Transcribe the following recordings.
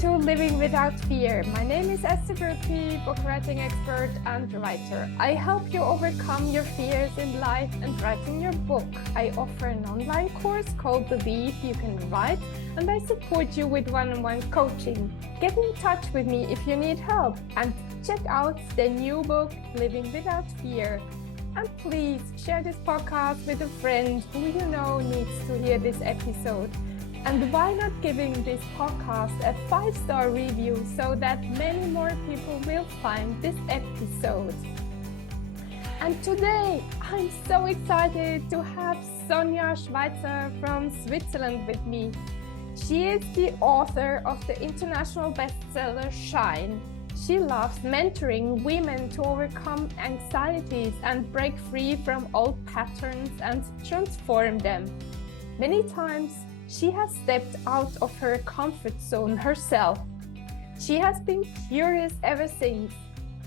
to Living Without Fear. My name is Esther Buerki, book writing expert and writer. I help you overcome your fears in life and writing your book. I offer an online course called Believe You Can Write, and I support you with one-on-one coaching. Get in touch with me if you need help, and check out the new book, Living Without Fear. And please share this podcast with a friend who you know needs to hear this episode. And why not giving this podcast a 5-star review so that many more people will find this episode. And today I'm so excited to have Sonja Schweizer from Switzerland with me. She is the author of the international bestseller Shine. She loves mentoring women to overcome anxieties and break free from old patterns and transform them. Many times, she has stepped out of her comfort zone herself. She has been curious ever since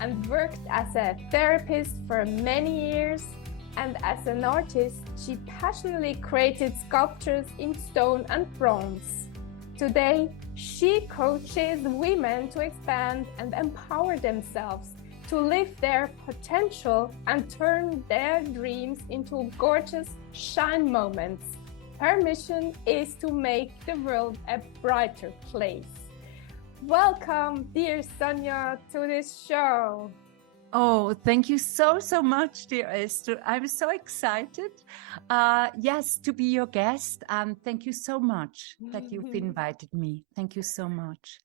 and worked as a therapist for many years. And as an artist, she passionately created sculptures in stone and bronze. Today, she coaches women to expand and empower themselves, to live their potential and turn their dreams into gorgeous shine moments. Her mission is to make the world a brighter place. Welcome, dear Sonja, to this show. Oh, thank you so much, dear Esther. I'm so excited, yes, to be your guest. Thank you so much that you've invited me. Thank you so much.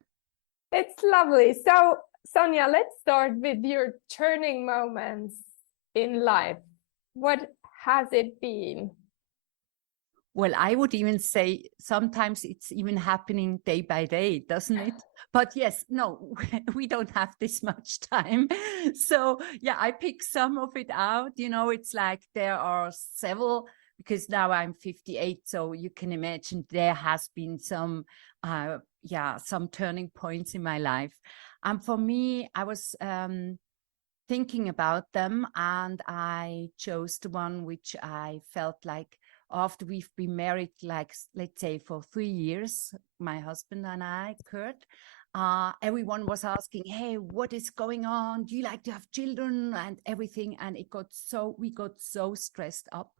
It's lovely. So, Sonja, let's start with your turning moments in life. What has it been? Well, I would even say sometimes it's even happening day by day, doesn't it? But yes, no, we don't have this much time. So yeah, I pick some of it out. You know, it's like there are several, because now I'm 58. So you can imagine there has been some turning points in my life. And for me, I was thinking about them, and I chose the one which I felt like, after we've been married, like, let's say for 3 years, my husband and I, Kurt, everyone was asking, hey, what is going on? Do you like to have children and everything? And we got so stressed up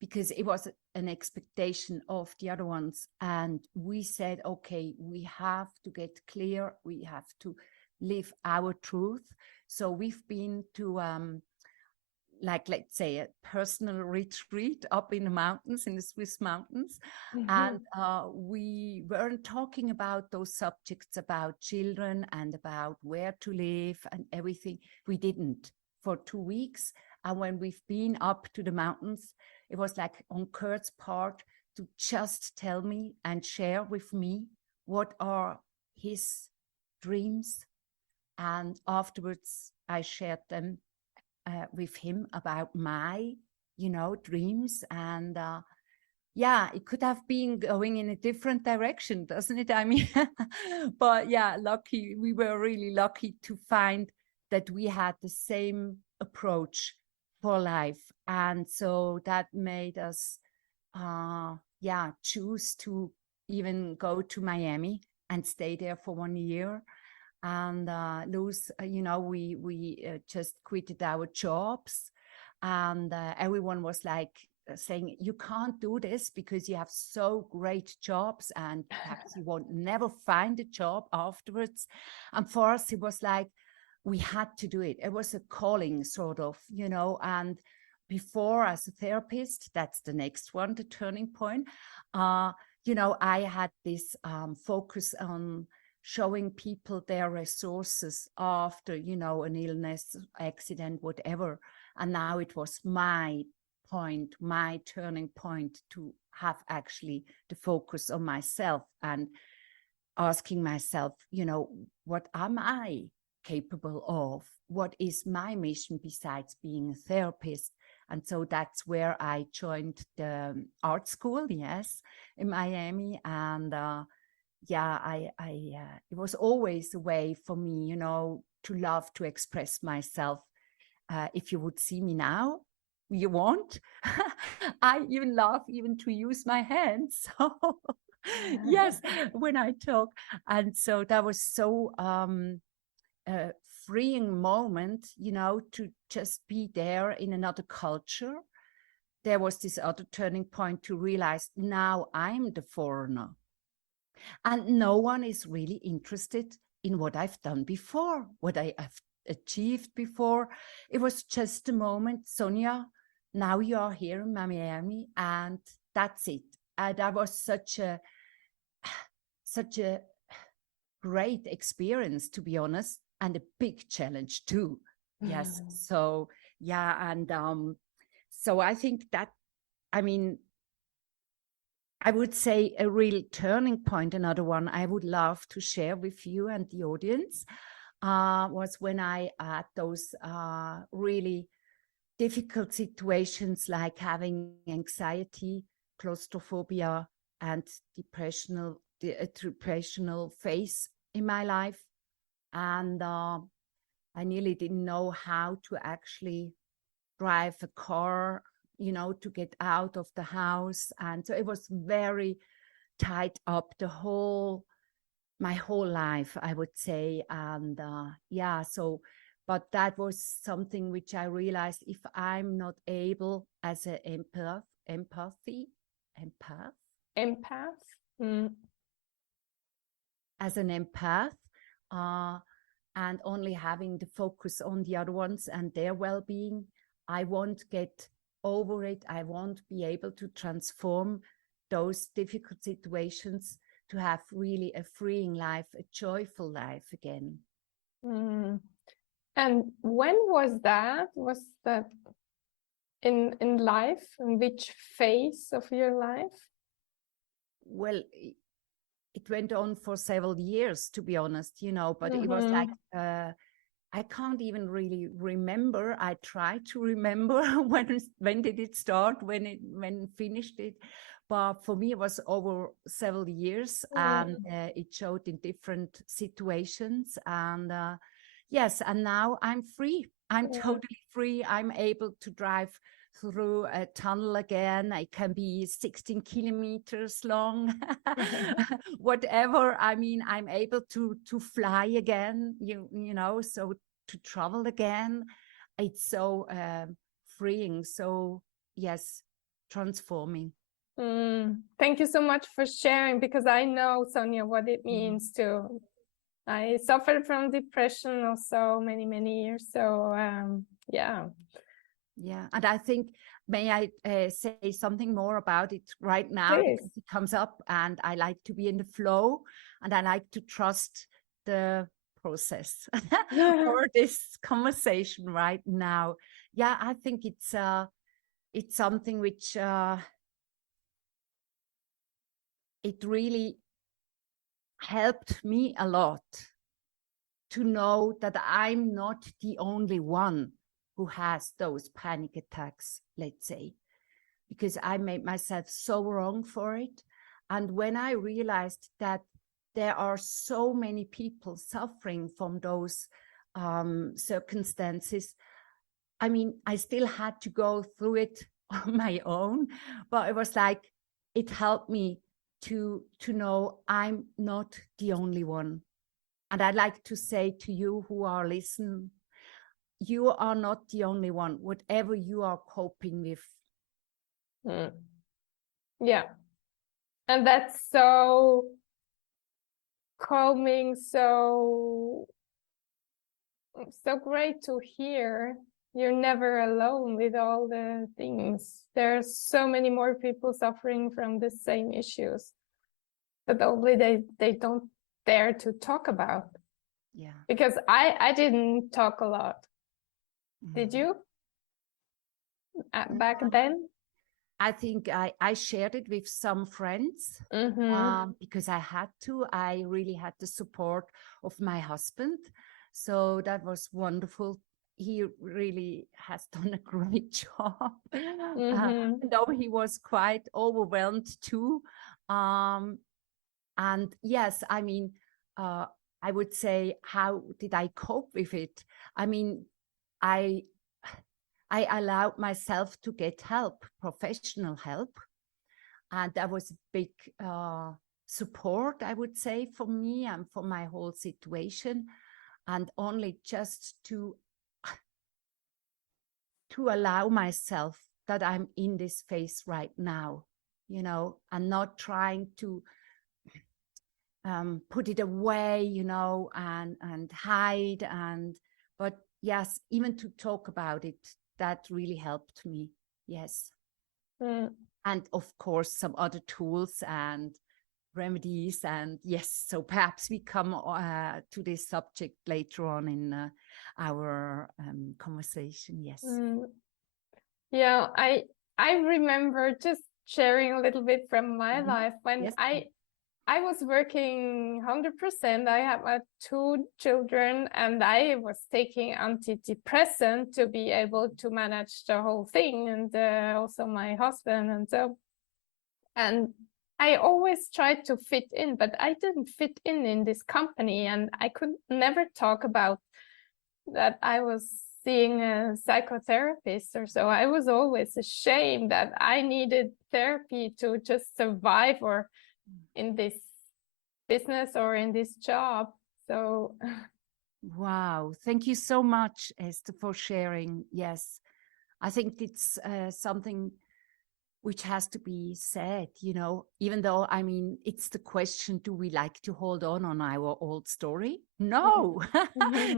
because it was an expectation of the other ones. And we said, okay, we have to get clear. We have to live our truth. So we've been to, let's say, a personal retreat up in the mountains, in the Swiss mountains. Mm-hmm. And we weren't talking about those subjects about children and about where to live and everything. We didn't for 2 weeks. And when we've been up to the mountains, it was like on Kurt's part to just tell me and share with me what are his dreams. And afterwards, I shared them with him about my, dreams. And it could have been going in a different direction, doesn't it? I mean, but yeah, we were really lucky to find that we had the same approach for life. And so that made us, choose to even go to Miami and stay there for 1 year. And we just quitted our jobs, and everyone was like saying, you can't do this because you have so great jobs and perhaps you won't never find a job afterwards. And for us, it was like we had to do it. It was a calling, sort of, and before, as a therapist, that's the next one, the turning point. I had this focus on showing people their resources after, an illness, accident, whatever. And now it was my turning point to have actually the focus on myself and asking myself, what am I capable of? What is my mission besides being a therapist? And so that's where I joined the art school, yes, in Miami. And it was always a way for me, to love to express myself. If you would see me now, you won't. I even love even to use my hands. So Yes, when I talk. And so that was so freeing moment, to just be there in another culture. There was this other turning point to realize now I'm the foreigner. And no one is really interested in what I've done before, what I have achieved before. It was just a moment, Sonja, now you are here in Miami, and that's it. That was such a great experience, to be honest, and a big challenge too. Yes. So yeah, and so I think that, I mean, I would say a real turning point, another one I would love to share with you and the audience, was when I had those really difficult situations like having anxiety, claustrophobia, and depressional phase in my life. And I nearly didn't know how to actually drive a car, to get out of the house. And so it was very tied up my whole life, I would say. And yeah, so, but that was something which I realized, if I'm not able as an empath, Empath. Mm. as an empath, and only having the focus on the other ones and their well-being, I won't get over it. I won't be able to transform those difficult situations to have really a freeing life, a joyful life again. Mm. And when was that? Was that in life? In which phase of your life? Well, it went on for several years, to be honest, but it was Mm-hmm. like, I can't even really remember. I try to remember when did it start, when finished it. But for me, it was over several years, and it showed in different situations. And yes, and now I'm free. I'm totally free. I'm able to drive through a tunnel again. I can be 16 kilometers long, whatever. I mean, I'm able to fly again, so to travel again. It's so freeing. So yes, transforming. Thank you so much for sharing, because I know, Sonja, what it means to. I suffered from depression also many, many years. So yeah. Yeah, and I think, may I say something more about it right now? Please. Because it comes up, and I like to be in the flow, and I like to trust the process or this conversation right now. Yeah, I think it's something which it really helped me a lot to know that I'm not the only one who has those panic attacks, let's say, because I made myself so wrong for it. And when I realized that there are so many people suffering from those circumstances, I mean, I still had to go through it on my own, but it was like, it helped me to know I'm not the only one. And I'd like to say to you who are listening, you are not the only one, whatever you are coping with. Yeah. And that's so calming, so great to hear. You're never alone with all the things. There's so many more people suffering from the same issues, but only they don't dare to talk about. Yeah. Because I didn't talk a lot. Did you? Back then? I think I shared it with some friends because I had to. I really had the support of my husband. So that was wonderful. He really has done a great job. Though he was quite overwhelmed too. And yes, I mean, I would say, how did I cope with it? I mean, I allowed myself to get help, professional help. And that was a big support, I would say, for me and for my whole situation, and only just to allow myself that I'm in this phase right now, and not trying to put it away, and hide. But yes, even to talk about it, that really helped me. Yes. Mm. And of course, some other tools and remedies. And yes, so perhaps we come to this subject later on in our conversation. Yes. Mm. Yeah, I remember just sharing a little bit from my life when Yes. I was working 100%. I had my 2 children and I was taking antidepressant to be able to manage the whole thing, and also my husband and so. And I always tried to fit in, but I didn't fit in this company, and I could never talk about that I was seeing a psychotherapist or so. I was always ashamed that I needed therapy to just survive or in this business or in this job. So Wow. Thank you so much, Esther, for sharing. Yes. I think it's something which has to be said, even though, I mean, it's the question, do we like to hold on our old story? No,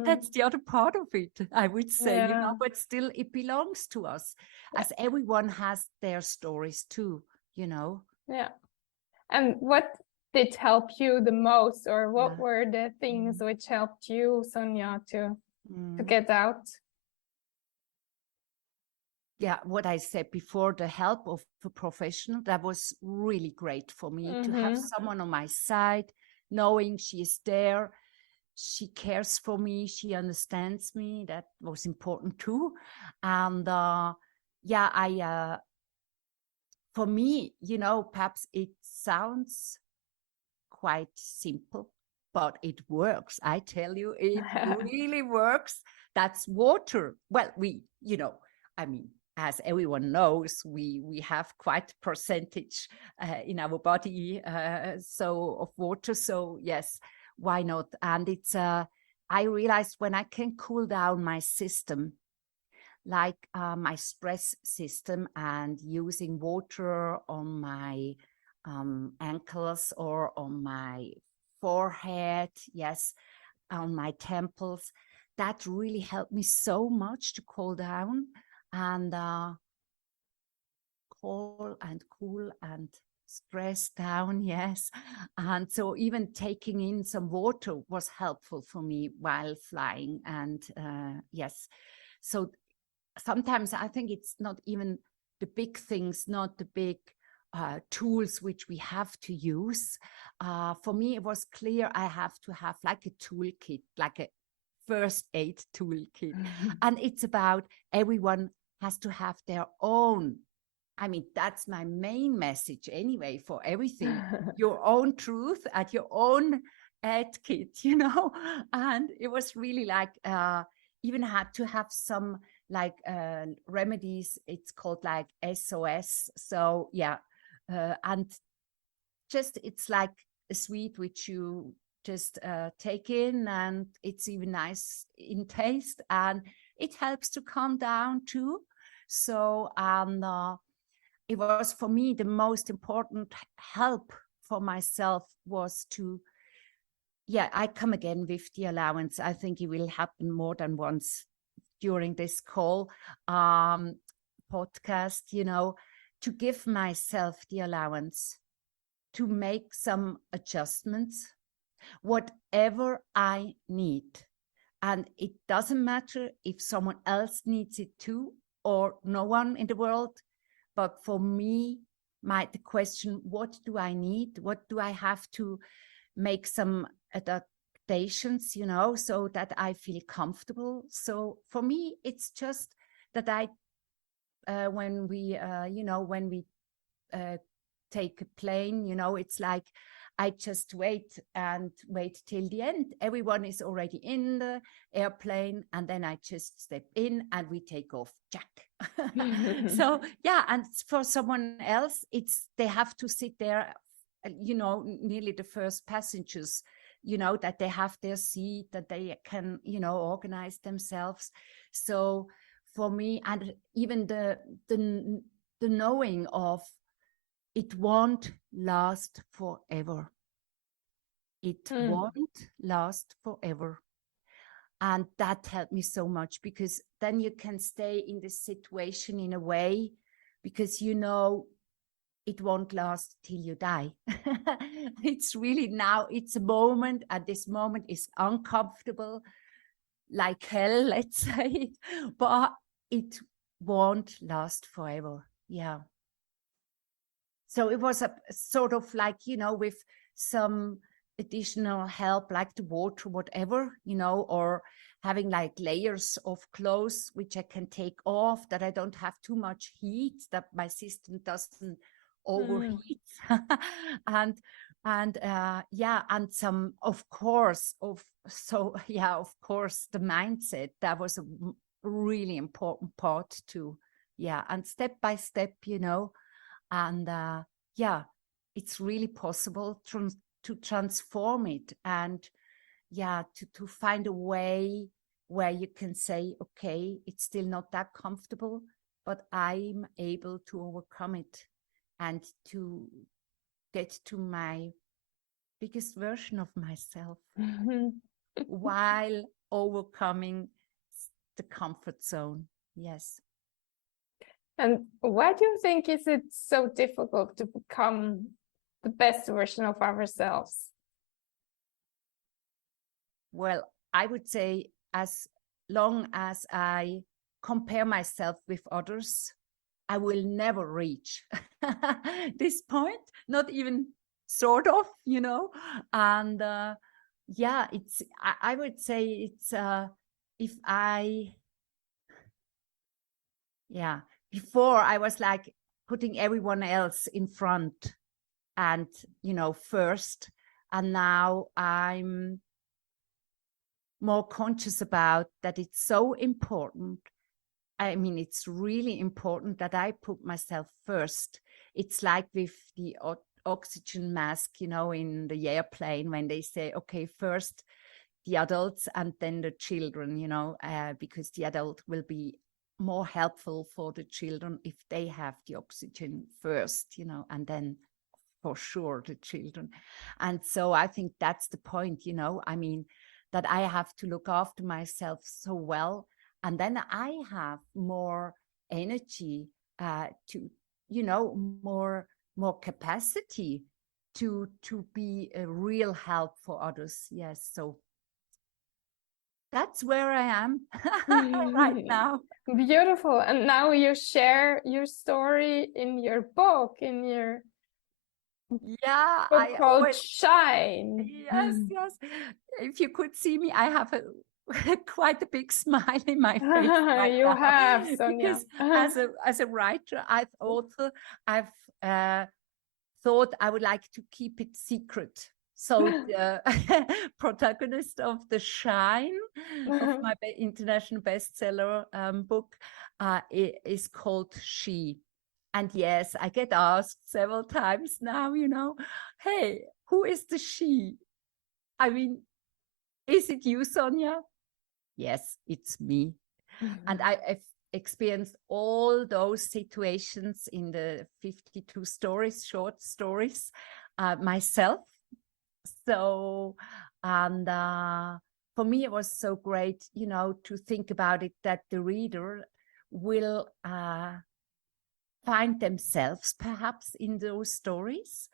that's the other part of it, I would say, yeah. but still it belongs to us, Yeah. as everyone has their stories too, Yeah. And what did help you the most, or what Yeah. were the things which helped you, Sonja, to Mm. get out? Yeah, what I said before, the help of a professional, that was really great for me to have someone on my side, knowing she is there, she cares for me, she understands me. That was important too. And for me, perhaps it sounds quite simple, but it works. I tell you, it really works. That's water. Well, I mean, as everyone knows, we have quite a percentage in our body, so of water. So yes, why not? And it's I realized when I can cool down my system, like my stress system, and using water on my ankles or on my forehead, yes, on my temples. That really helped me so much to cool down and cool and stress down, yes. And so even taking in some water was helpful for me while flying. And yes, so sometimes I think it's not even the big things, not the big tools which we have to use. For me, it was clear I have to have like a toolkit, like a first aid toolkit. And it's about everyone has to have their own. I mean, that's my main message anyway for everything. Your own truth at your own aid kit, And it was really like, even had to have some like remedies. It's called like SOS. So yeah, and just it's like a sweet which you just take in, and it's even nice in taste, and it helps to calm down too. So it was for me the most important help for myself was to, I come again with the allowance. I think it will happen more than once during this call podcast, to give myself the allowance to make some adjustments, whatever I need. And it doesn't matter if someone else needs it too, or no one in the world. But for me, the question, what do I need? What do I have to make some adaptations, so that I feel comfortable? So for me, it's just that when we take a plane, it's like I just wait till the end. Everyone is already in the airplane, and then I just step in and we take off. Jack. So yeah, and for someone else, they have to sit there nearly the first passengers, that they have their seat, that they can, organize themselves. So for me, and even the knowing of it won't last forever. It won't last forever. And that helped me so much, because then you can stay in this situation in a way, because it won't last till you die. It's really now, it's a moment, and this moment is uncomfortable, like hell, let's say, but it won't last forever. Yeah. So it was a sort of like, with some additional help, like the water, whatever, or having like layers of clothes, which I can take off, that I don't have too much heat, that my system doesn't overheat. and some, of course, of the mindset, that was a really important part too. Yeah. And step by step, and it's really possible to transform it, and to find a way where you can say, okay, it's still not that comfortable, but I'm able to overcome it and to get to my biggest version of myself while overcoming the comfort zone. Yes. And why do you think is it so difficult to become the best version of ourselves? Well, I would say, as long as I compare myself with others, I will never reach this point, not even sort of, and I would say it's, if I, before I was like putting everyone else in front and, first, and now I'm more conscious about that. It's so important. I mean, it's really important that I put myself first. It's like with the oxygen mask, in the airplane, when they say, okay, first the adults and then the children, because the adult will be more helpful for the children if they have the oxygen first, and then for sure the children. And so I think that's the point, I mean, that I have to look after myself so well. And then I have more energy to, more capacity to be a real help for others. Yes. So that's where I am right now. Beautiful. And now you share your story in your book, in your book called Shine. Yes. If you could see me, I have quite a big smile in my face right You now. have, Sonja. Because as a writer, I've thought I would like to keep it secret. So the protagonist of the Shine, of my international bestseller book, is called She. And yes, I get asked several times now, hey, who is the she? I mean, is it you, Sonja? Yes, it's me. And I've experienced all those situations in the 52 stories, short stories, myself. So, and for me, it was so great, to think about it, that the reader will find themselves perhaps in those stories,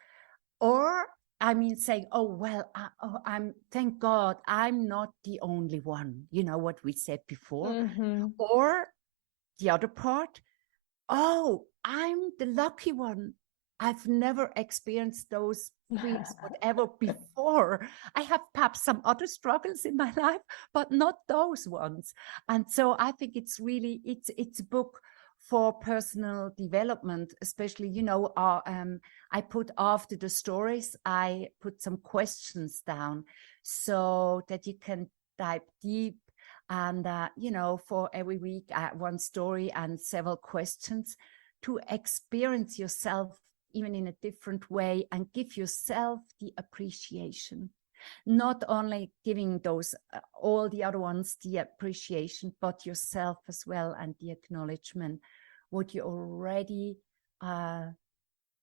or I mean, saying, oh, well, thank God I'm not the only one, what we said before. Or the other part, oh, I'm the lucky one. I've never experienced those fears, whatever, before. I have perhaps some other struggles in my life, but not those ones. And so I think it's really, it's a book for personal development, especially, I put, after the stories, I put some questions down so that you can dive deep. And, for every week, one story and several questions to experience yourself even in a different way, and give yourself the appreciation. Not only giving those all the other ones the appreciation, but yourself as well, and the acknowledgement what you already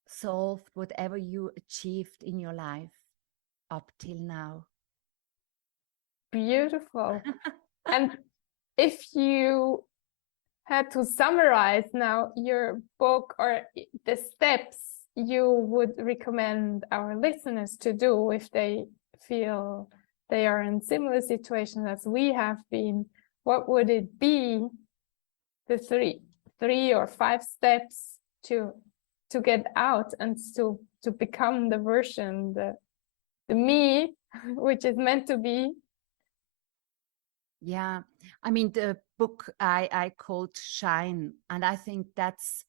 solved, whatever you achieved in your life up till now. Beautiful. And if you had to summarize now your book or the steps you would recommend our listeners to do if they feel they are in similar situations as we have been, what would it be? The three or five steps to get out and to become the version, the me, which is meant to be. Yeah, I mean, the book I called Shine, and I think that's,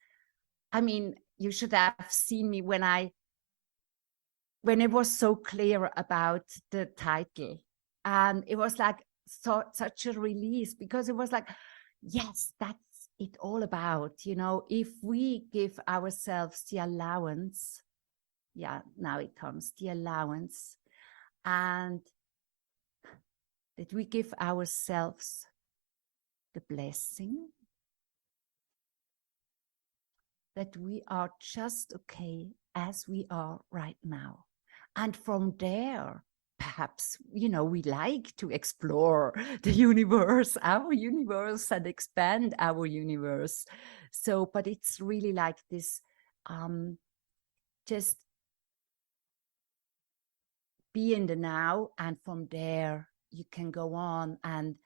I mean, you should have seen me when it was so clear about the title, and it was like such a release, because it was like, yes, that's it all about, you know, if we give ourselves the allowance, yeah, now it comes, the allowance, and that we give ourselves the blessing that we are just okay as we are right now. And from there, perhaps, you know, we like to explore the universe, our universe, and expand our universe. So, but it's really like this, just be in the now, and from there you can go on. And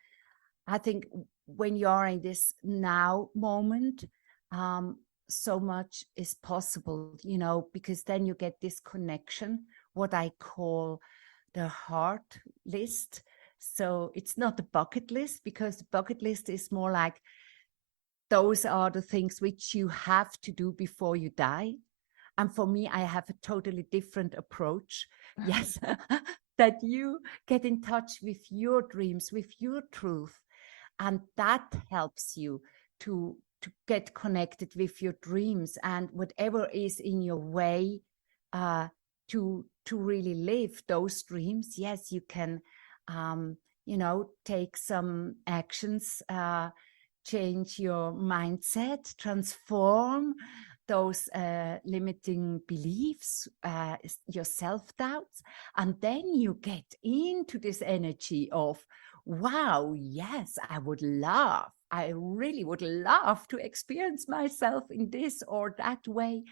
I think when you're in this now moment, so much is possible, you know, because then you get this connection, what I call the heart list. So it's not a bucket list, because the bucket list is more like those are the things which you have to do before you die. And for me, I have a totally different approach. Yes, that you get in touch with your dreams, with your truth. And that helps you to get connected with your dreams, and whatever is in your way to really live those dreams. Yes, you can, you know, take some actions, change your mindset, transform those limiting beliefs, your self-doubts, and then you get into this energy of, wow, yes, I really would love to experience myself in this or that way.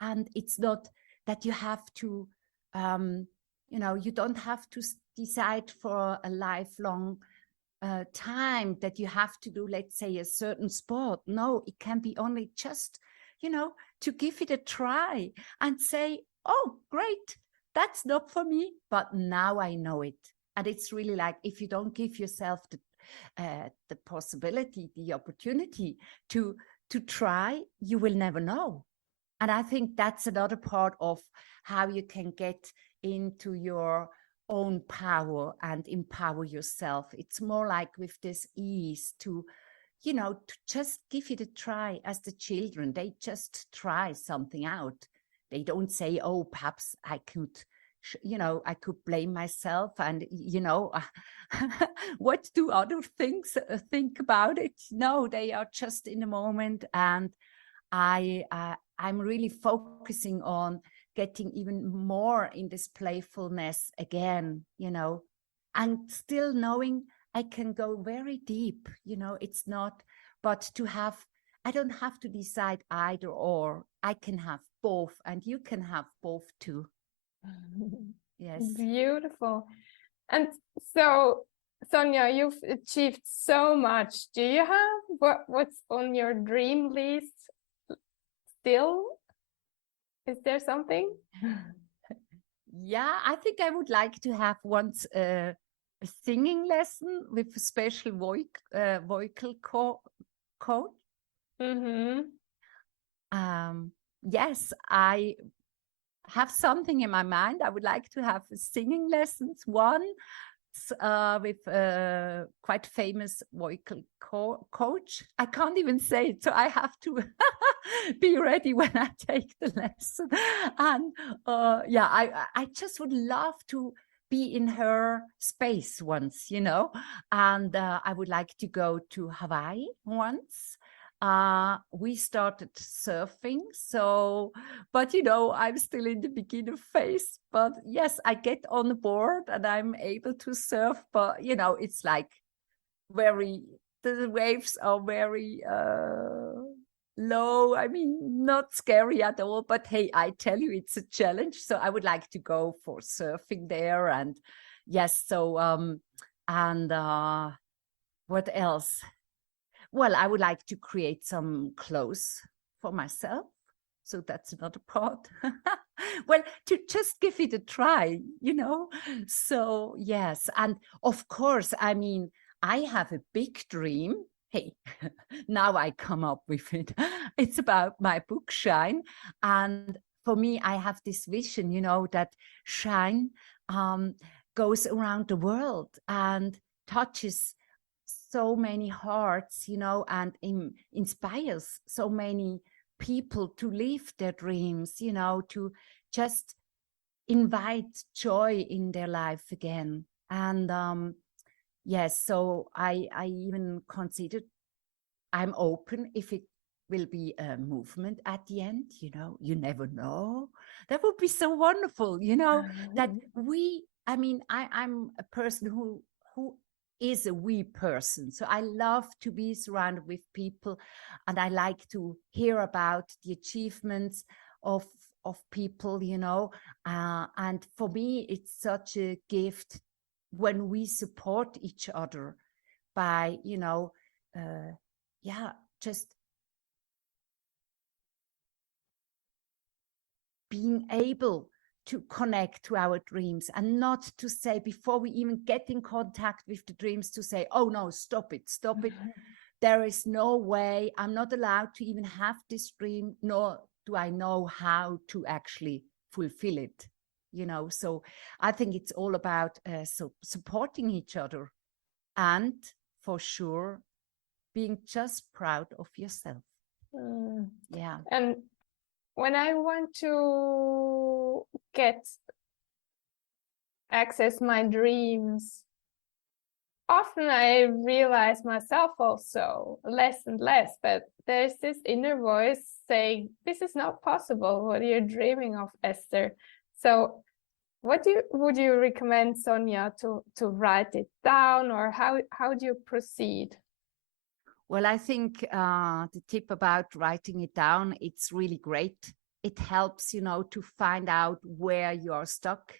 And it's not that you have to, you know, you don't have to decide for a lifelong time that you have to do, let's say, a certain sport. No, it can be only just, you know, to give it a try and say, oh, great, that's not for me, but now I know it. And it's really like, if you don't give yourself the possibility, the opportunity to try, you will never know. And I think that's another part of how you can get into your own power and empower yourself. It's more like with this ease to, you know, to just give it a try. As the children, they just try something out. They don't say, oh, perhaps I could, you know, I could blame myself, and, you know, what do other things think about it? No, they are just in the moment. And I'm really focusing on getting even more in this playfulness again, you know, and still knowing I can go very deep, you know, it's not, but I don't have to decide either or. I can have both, and you can have both too. Yes. Beautiful. And so, Sonja, you've achieved so much. Do you have what's on your dream list still? Is there something? Yeah, I think I would like to have once a singing lesson with a special vocal coach. Mm-hmm. Yes, I have something in my mind. I would like to have singing lessons, one, with a quite famous vocal coach. I can't even say it, so I have to be ready when I take the lesson. And yeah, I just would love to be in her space once, you know, and I would like to go to Hawaii once. We started surfing, so, but you know, I'm still in the beginner phase. But yes, I get on board and I'm able to surf, but you know, it's like very, the waves are very low. I mean, not scary at all, but hey, I tell you, it's a challenge. So I would like to go for surfing there. And yes, so, and what else? Well, I would like to create some clothes for myself. So that's another part. Well, to just give it a try, you know. So, yes. And of course, I mean, I have a big dream. Hey, now I come up with it. It's about my book, Shine. And for me, I have this vision, you know, that Shine goes around the world and touches so many hearts, you know, and inspires so many people to live their dreams, you know, to just invite joy in their life again. And yes, so I even considered I'm open if it will be a movement at the end, you know, you never know. That would be so wonderful, you know, that I mean, I'm a person who is a we person. So I love to be surrounded with people and I like to hear about the achievements of people, you know. And for me, it's such a gift when we support each other by, you know, yeah, just being able to connect to our dreams and not to say before we even get in contact with the dreams to say, oh no, stop it, stop it. There is no way, I'm not allowed to even have this dream, nor do I know how to actually fulfill it, you know. So I think it's all about supporting each other and for sure being just proud of yourself. Yeah. And when I want to access my dreams, often I realize myself also less and less, but there's this inner voice saying, this is not possible. What are you dreaming of, Esther? So would you recommend, Sonja, to write it down, or how do you proceed? Well, I think the tip about writing it down, it's really great. It helps, you know, to find out where you're stuck,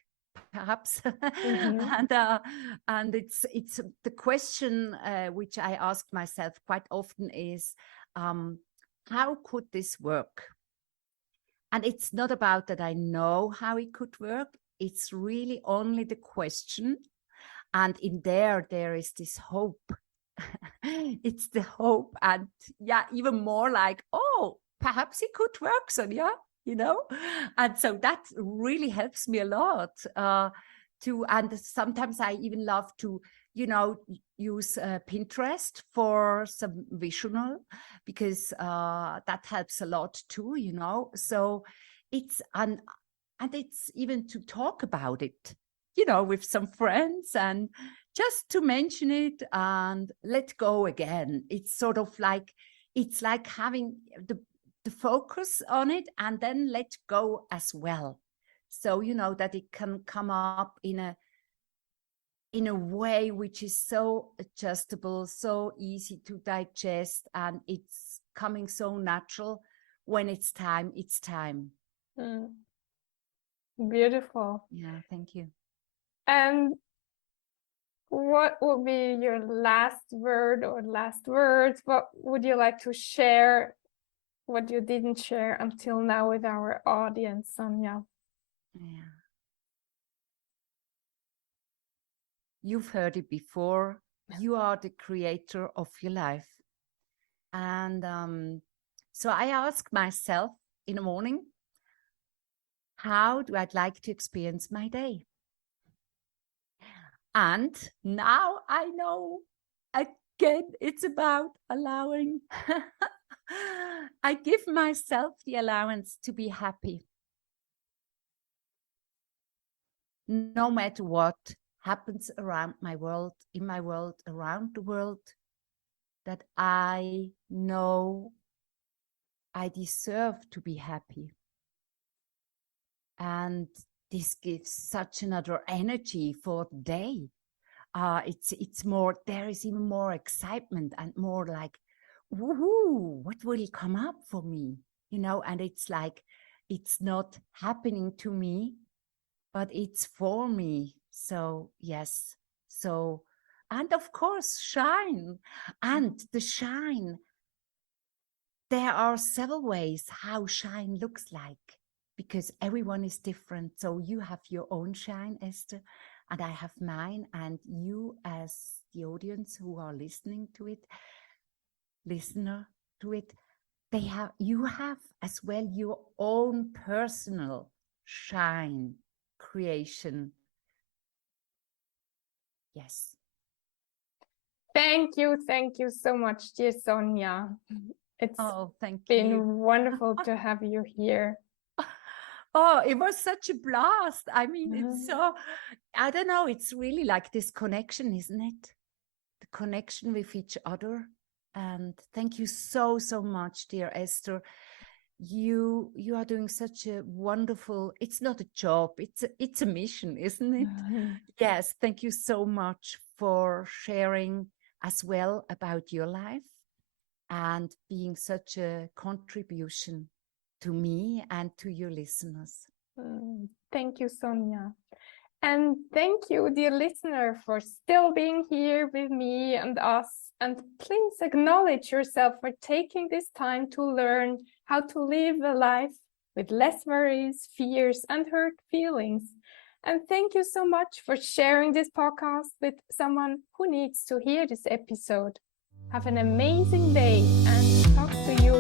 perhaps. And it's the question which I ask myself quite often is, how could this work? And it's not about that I know how it could work. It's really only the question. And in there is this hope. It's the hope. And yeah, even more like, oh, perhaps it could work, Sonja, you know? And so that really helps me a lot and sometimes I even love to, you know, use Pinterest for some visual because that helps a lot too, you know? So it's, and it's even to talk about it, you know, with some friends and just to mention it and let go again. It's sort of like, it's like having the focus on it and then let go as well. So, you know, that it can come up in a way which is so adjustable, so easy to digest, and it's coming so natural. When it's time, it's time. Beautiful. Yeah, thank you. And what would be your last word or last words? What would you like to share, what you didn't share until now with our audience, Sonja? Yeah. You've heard it before. You are the creator of your life. And so I ask myself in the morning, how do I like to experience my day? And now I know again, it's about allowing. I give myself the allowance to be happy. No matter what happens around my world, in my world, around the world, that I know I deserve to be happy. And this gives such another energy for the day. It's more, there is even more excitement and more like, woohoo, what will come up for me? You know, and it's like, it's not happening to me, but it's for me. So, yes. So, and of course, shine. And the shine, there are several ways how shine looks like because everyone is different. So you have your own shine, Esther, and I have mine. And you, as the audience who are listener to it, you have as well your own personal shine creation. Yes. Thank you so much, dear Sonja. It's thank been you. wonderful to have you here. Oh, it was such a blast. I mean, it's so, I don't know, it's really like this connection, isn't it? The connection with each other. And thank you so much, dear Esther. You are doing such a wonderful, it's not a job, it's a mission, isn't it? Yes, thank you so much for sharing as well about your life and being such a contribution to me and to your listeners. Thank you, Sonja. And thank you, dear listener, for still being here with me and us. And please acknowledge yourself for taking this time to learn how to live a life with less worries, fears, and hurt feelings. And thank you so much for sharing this podcast with someone who needs to hear this episode. Have an amazing day and talk to you